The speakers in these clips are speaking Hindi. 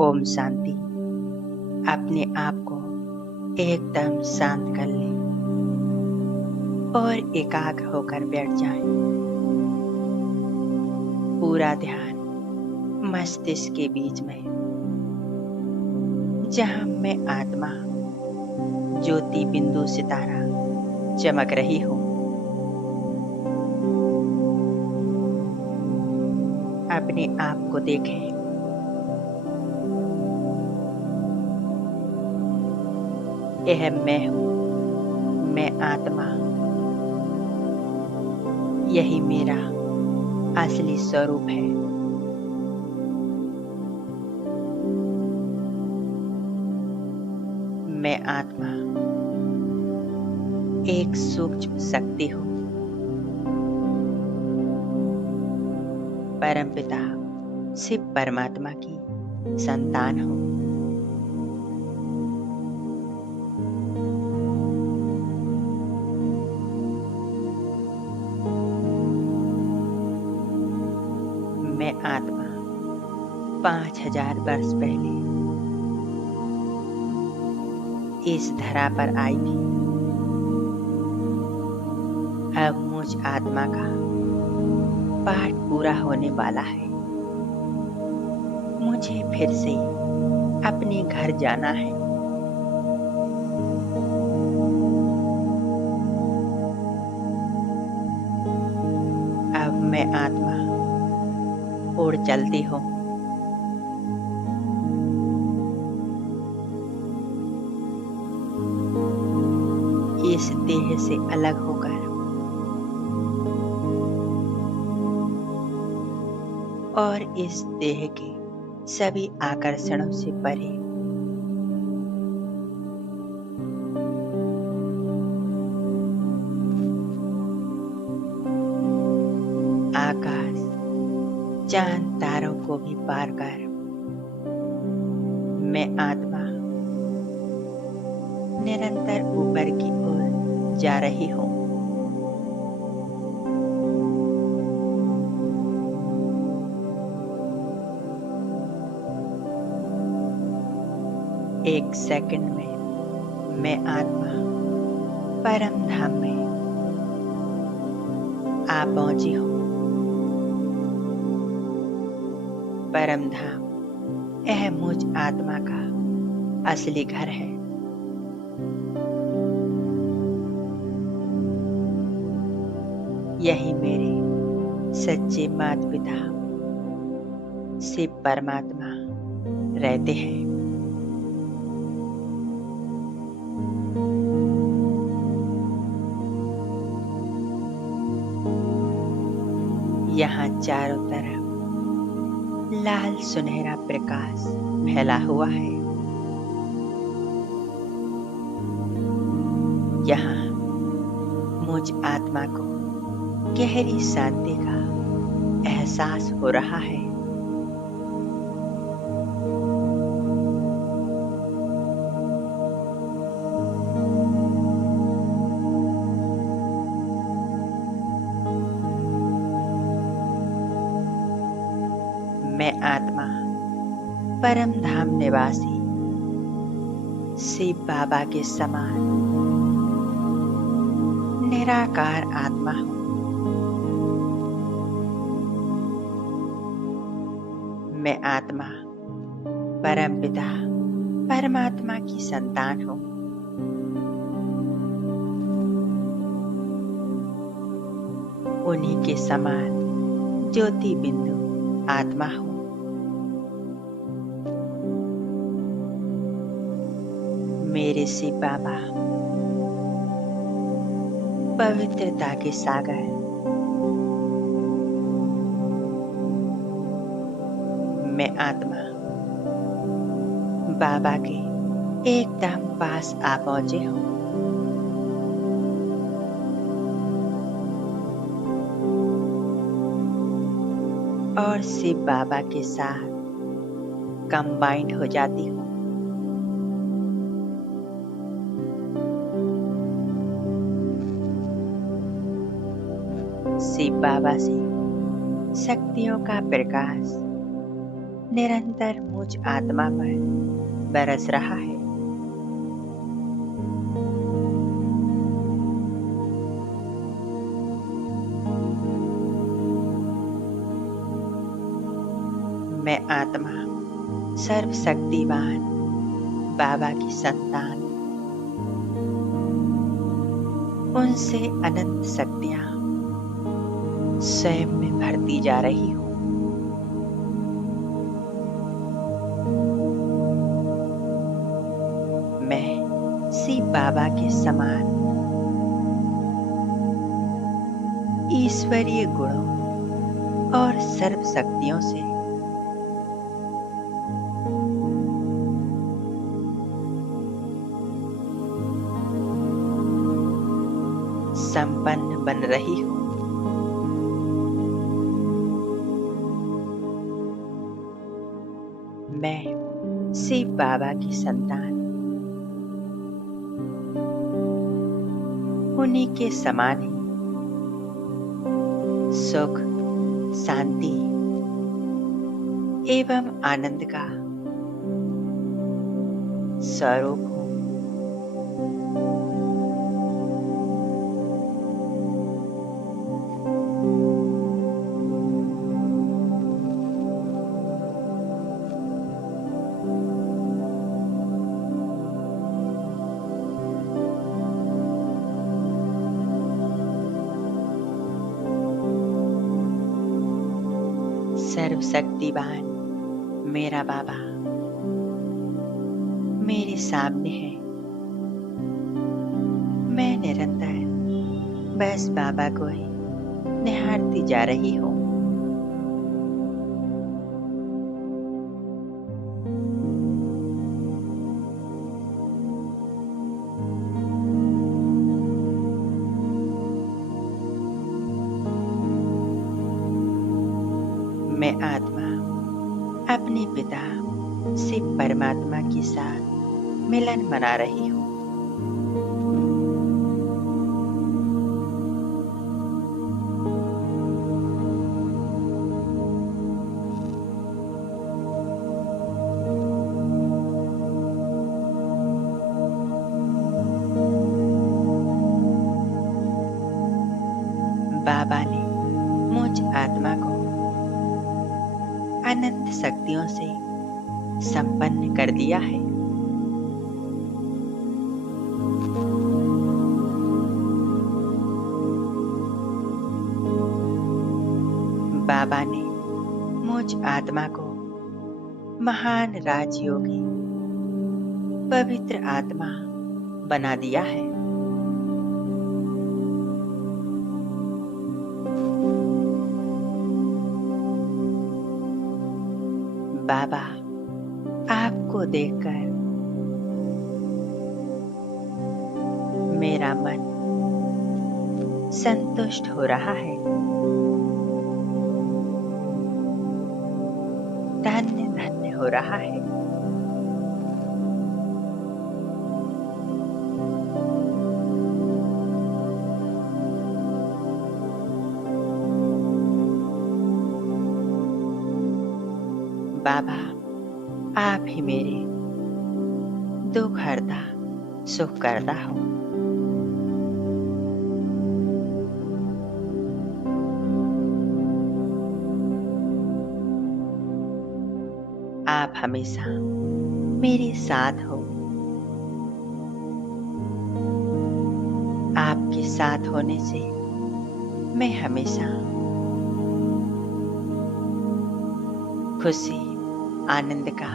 ओम शांति। अपने आप को एकदम शांत कर लें और एकाग्र होकर बैठ जाएं। पूरा ध्यान मस्तिष्क के बीच में, जहां मैं आत्मा ज्योति बिंदु सितारा चमक रही हूं। अपने आप को देखें। यह मैं हूं, मैं आत्मा। यही मेरा असली स्वरूप है। मैं आत्मा एक सूक्ष्म शक्ति हूं। परमपिता शिव परमात्मा की संतान हूं। मैं आत्मा 5000 वर्ष पहले इस धरा पर आई थी। अब मुझ आत्मा का पाठ पूरा होने वाला है। मुझे फिर से अपने घर जाना है। अब मैं आत्मा उड़ चलती हूँ। इस देह से अलग होकर और इस देह के सभी आकर्षणों से परे। आकाश चांद तारों को भी पार कर मैं आत्मा निरंतर ऊपर की ओर जा रही हूँ। एक सेकंड में मैं आत्मा परम धाम में आ पहुंची हूँ। परम धाम यह मुझ आत्मा का असली घर है। यही मेरे सच्चे माता पिता शिव परमात्मा रहते हैं। यहाँ चारों तरफ लाल सुनहरा प्रकाश फैला हुआ है। यहाँ मुझ आत्मा को गहरी शांति का एहसास हो रहा है। मैं आत्मा परम धाम निवासी शिव बाबा के समान निराकार आत्मा हूँ। मैं आत्मा परम पिता परमात्मा की संतान हूँ। उन्हीं के समान ज्योति बिंदु आत्मा हूँ। मेरे शिव बाबा पवित्रता के सागर, मैं आत्मा बाबा के एकदम पास आ पहुंचे हूँ। और शिव बाबा के साथ कंबाइंड हो जाती हूँ। शिव बाबा से शक्तियों का प्रकाश निरंतर मुझ आत्मा पर बरस रहा है। मैं आत्मा सर्वशक्तिवान बाबा की संतान, उनसे अनंत शक्तियां स्वयं में भरती जा रही हूँ। मैं शिव बाबा के समान ईश्वरीय गुणों और सर्व शक्तियों से संपन्न बन रही हूँ। मैं शिव बाबा की संतान उन्हीं के समान ही सुख, शांति एवं आनंद का स्वरूप हूँ। सर्वशक्तिवान मेरा बाबा मेरे सामने है। मैं निरंतर बस बाबा को ही निहारती जा रही हूँ। मैं आत्मा अपने पिता शिव परमात्मा के साथ मिलन मना रही हूँ। बाबा ने मुझ आत्मा को अनंत शक्तियों से संपन्न कर दिया है। बाबा ने मुझ आत्मा को महान राजयोगी पवित्र आत्मा बना दिया है। बाबा आपको देखकर मेरा मन संतुष्ट हो रहा है। धन्य धन्य हो रहा है। बाबा आप ही मेरे दुख हरता सुख करता हो। आप हमेशा मेरे साथ हो। आपके साथ होने से मैं हमेशा खुशी आनंद का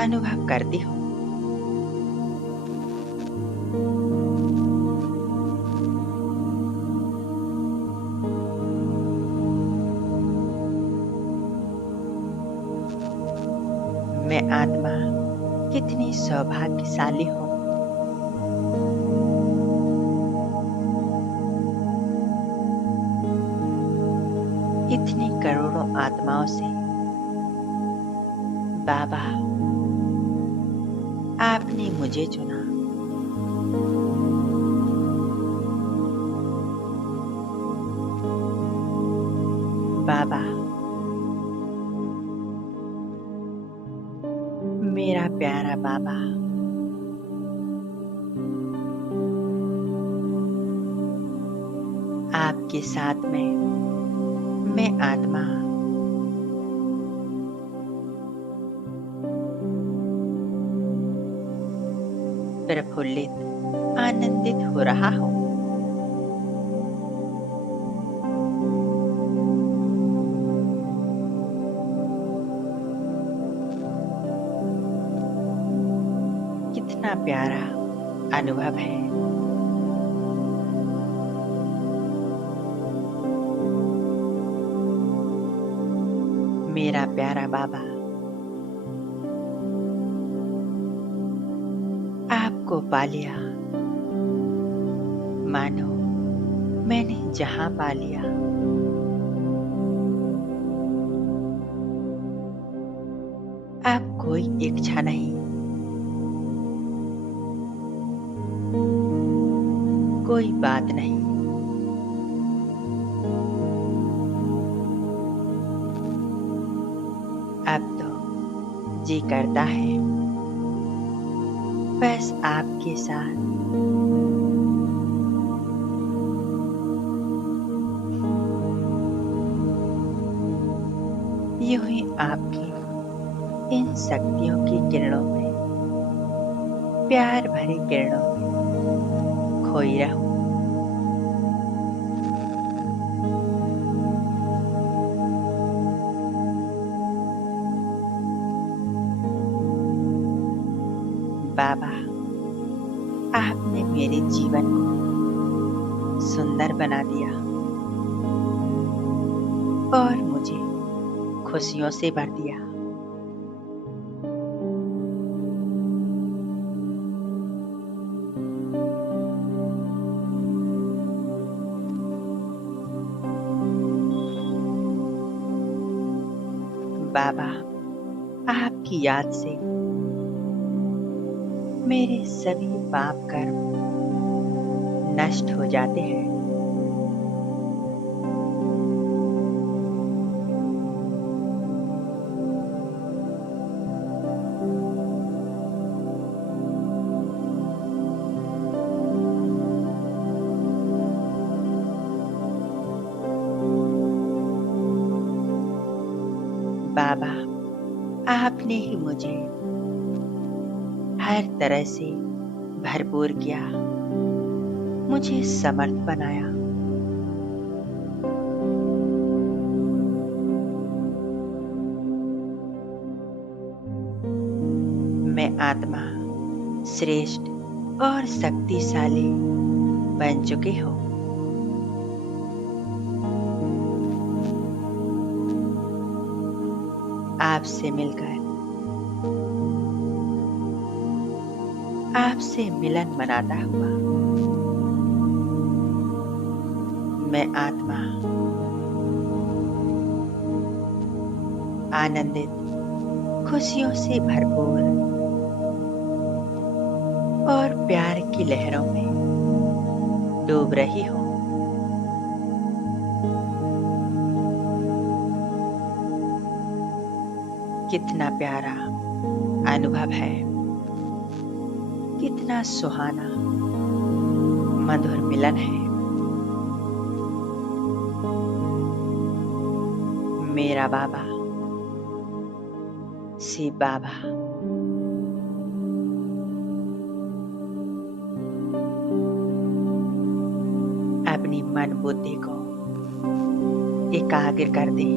अनुभव करती हूँ। मैं आत्मा कितनी सौभाग्यशाली हूँ। इतनी करोड़ों आत्माओं से बाबा आपने मुझे चुना। बाबा मेरा प्यारा बाबा, आपके साथ में मैं आत्मा प्रफुल्लित आनंदित हो रहा हूँ। कितना प्यारा अनुभव है। मेरा प्यारा बाबा आपको पा लिया, मानो मैंने जहां पा लिया। अब कोई इच्छा नहीं, कोई बात नहीं। अब तो जी करता है बस आपके साथ यूं ही आपकी इन शक्तियों की किरणों में, प्यार भरी किरणों में खोई रहूं। बाबा, आपने मेरे जीवन को सुंदर बना दिया और मुझे खुशियों से भर दिया। बाबा, आपकी याद से मेरे सभी पाप कर्म नष्ट हो जाते हैं। बाबा, आपने ही मुझे हर तरह से भरपूर किया, मुझे समर्थ बनाया। मैं आत्मा श्रेष्ठ और शक्तिशाली बन चुकी हूँ। आपसे मिलकर, आपसे मिलन मनाता हुआ मैं आत्मा आनंदित, खुशियों से भरपूर और प्यार की लहरों में डूब रही हूँ। कितना प्यारा अनुभव है, कितना सुहाना मधुर मिलन है। मेरा बाबा शिव बाबा, अपनी मन बुद्धि को एकाग्र कर दे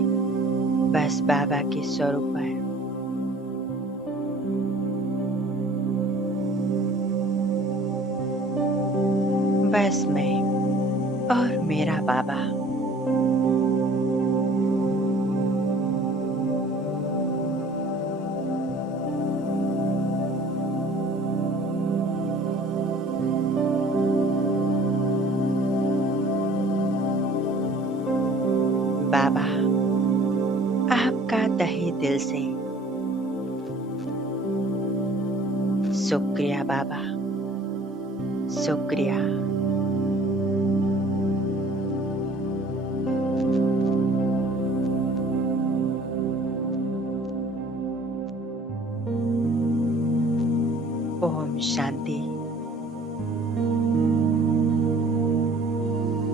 बस बाबा के स्वरूप पर। बस मैं और मेरा बाबा। बाबा, आपका तहे दिल से शुक्रिया बाबा, शुक्रिया। ओम शांति।